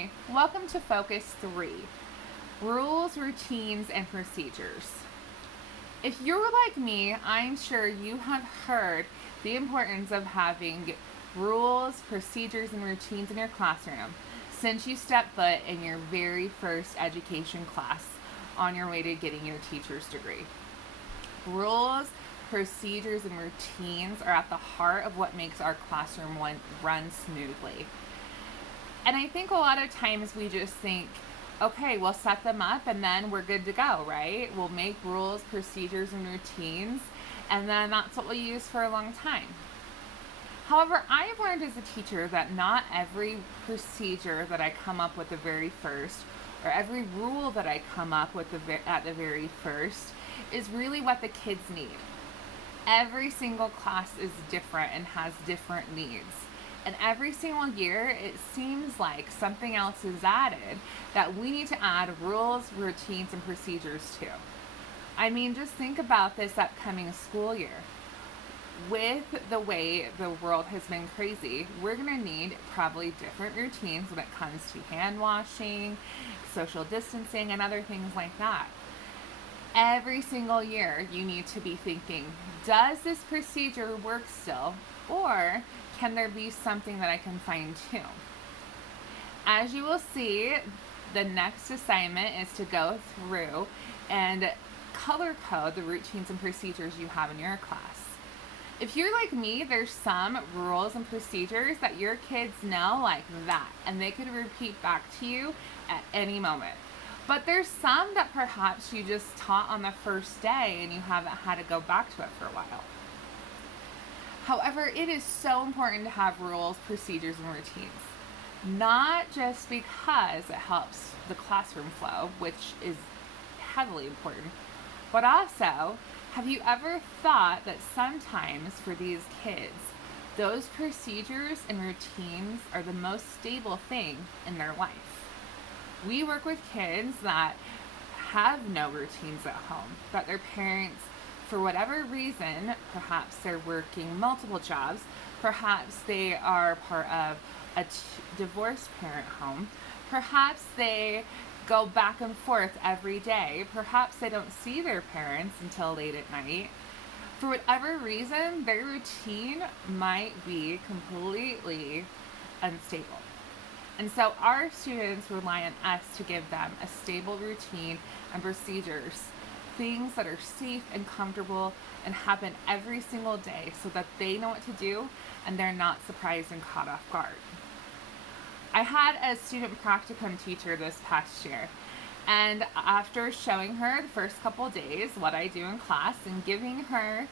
Hi, welcome to Focus 3, Rules, Routines, and Procedures. If you're like me, I'm sure you have heard the importance of having rules, procedures, and routines in your classroom since you stepped foot in your very first education class on your way to getting your teacher's degree. Rules, procedures, and routines are at the heart of what makes our classroom run smoothly. And I think a lot of times we just think, okay, we'll set them up and then we're good to go, right? We'll make rules, procedures, and routines, and then that's what we'll use for a long time. However, I've learned as a teacher that not every procedure that I come up with the very first, or every rule that I come up with at the very first, is really what the kids need. Every single class is different and has different needs. And every single year, it seems like something else is added that we need to add rules, routines, and procedures to. I mean, just think about this upcoming school year. With the way the world has been crazy, we're going to need probably different routines when it comes to hand washing, social distancing, and other things like that. Every single year, you need to be thinking, does this procedure work still? Or can there be something that I can fine tune? As you will see, the next assignment is to go through and color code the routines and procedures you have in your class. If you're like me, there's some rules and procedures that your kids know like that, and they could repeat back to you at any moment. But there's some that perhaps you just taught on the first day and you haven't had to go back to it for a while. However, it is so important to have rules, procedures, and routines. Not just because it helps the classroom flow, which is heavily important, but also, have you ever thought that sometimes for these kids, those procedures and routines are the most stable thing in their life? We work with kids that have no routines at home, that their parents, for whatever reason, perhaps they're working multiple jobs, perhaps they are part of a divorced parent home, perhaps they go back and forth every day, perhaps they don't see their parents until late at night. For whatever reason, their routine might be completely unstable. And so our students rely on us to give them a stable routine and procedures, things that are safe and comfortable and happen every single day so that they know what to do and they're not surprised and caught off guard. I had a student practicum teacher this past year, and after showing her the first couple days what I do in class and giving her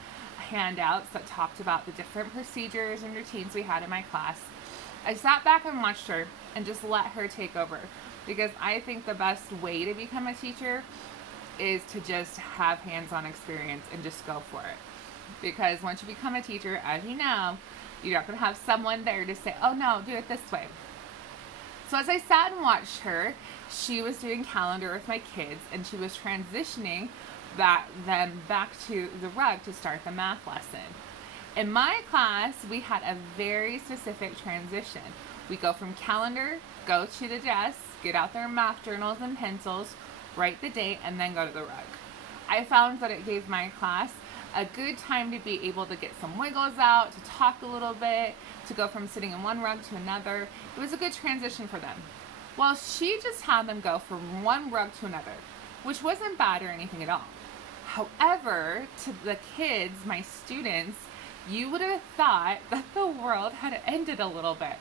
handouts that talked about the different procedures and routines we had in my class, I sat back and watched her and just let her take over, because I think the best way to become a teacher is to just have hands-on experience and just go for it. Because once you become a teacher, as you know, you're not going to have someone there to say, oh no, do it this way. So as I sat and watched her, she was doing calendar with my kids and she was transitioning them back to the rug to start the math lesson. In my class, we had a very specific transition. We go from calendar, go to the desk, get out their math journals and pencils, write the date, and then go to the rug. I found that it gave my class a good time to be able to get some wiggles out, to talk a little bit, to go from sitting in one rug to another. It was a good transition for them. Well, she just had them go from one rug to another, which wasn't bad or anything at all. However, to the kids, my students, you would have thought that the world had ended a little bit.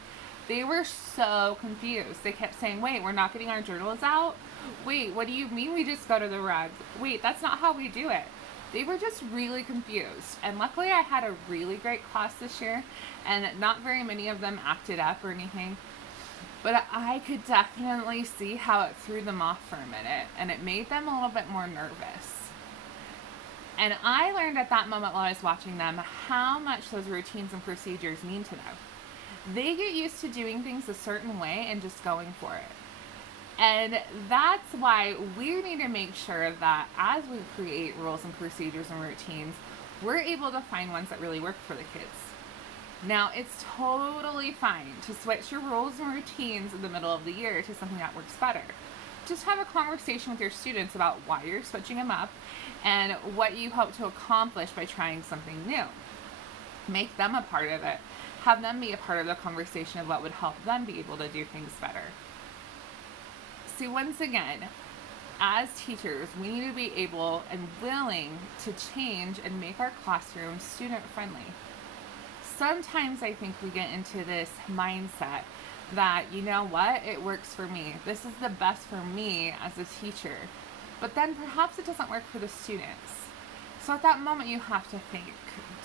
They were so confused. They kept saying, wait, we're not getting our journals out? Wait, what do you mean we just go to the rug? Wait, that's not how we do it. They were just really confused. And luckily I had a really great class this year, and not very many of them acted up or anything. But I could definitely see how it threw them off for a minute, and it made them a little bit more nervous. And I learned at that moment while I was watching them how much those routines and procedures mean to them. They get used to doing things a certain way and just going for it. And that's why we need to make sure that as we create rules and procedures and routines, we're able to find ones that really work for the kids. Now, it's totally fine to switch your rules and routines in the middle of the year to something that works better. Just have a conversation with your students about why you're switching them up and what you hope to accomplish by trying something new. Make them a part of it. Have them be a part of the conversation of what would help them be able to do things better. See, once again, as teachers, we need to be able and willing to change and make our classrooms student friendly. Sometimes I think we get into this mindset that, you know what, it works for me. This is the best for me as a teacher. But then perhaps it doesn't work for the students. So at that moment, you have to think,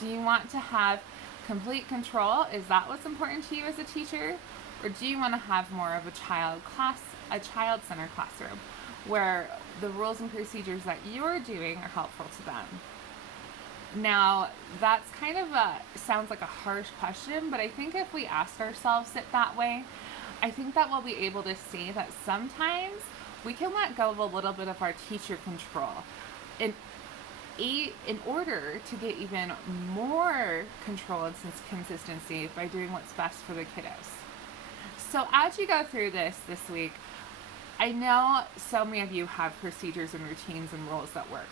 do you want to have complete control? Is that what's important to you as a teacher? Or do you want to have more of a child-centered classroom where the rules and procedures that you're doing are helpful to them? Now, that's kind of sounds like a harsh question, but I think if we ask ourselves it that way, I think that we'll be able to see that sometimes we can let go of a little bit of our teacher control in order to get even more control and consistency by doing what's best for the kiddos. So as you go through this week, I know so many of you have procedures and routines and rules that work.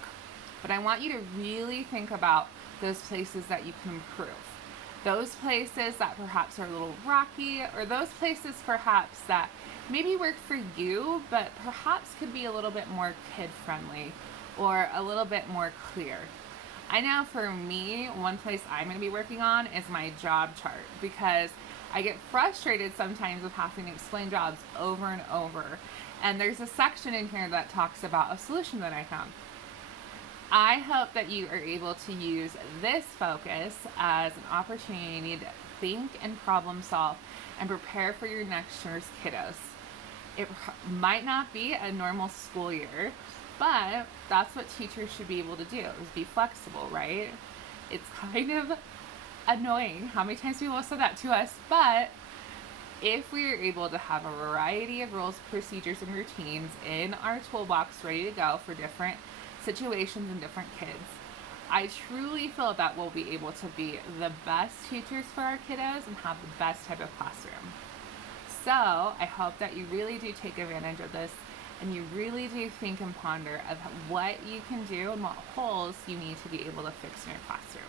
But I want you to really think about those places that you can improve. Those places that perhaps are a little rocky, or those places perhaps that maybe work for you, but perhaps could be a little bit more kid-friendly or a little bit more clear. I know for me, one place I'm going to be working on is my job chart, because I get frustrated sometimes with having to explain jobs over and over. And there's a section in here that talks about a solution that I found. I hope that you are able to use this focus as an opportunity to think and problem solve and prepare for your next year's kiddos. It might not be a normal school year, but that's what teachers should be able to do, is be flexible, right? It's kind of annoying how many times people have said that to us, but if we are able to have a variety of rules, procedures, and routines in our toolbox ready to go for different situations and different kids, I truly feel that we'll be able to be the best teachers for our kiddos and have the best type of classroom. So I hope that you really do take advantage of this and you really do think and ponder of what you can do and what holes you need to be able to fix in your classroom.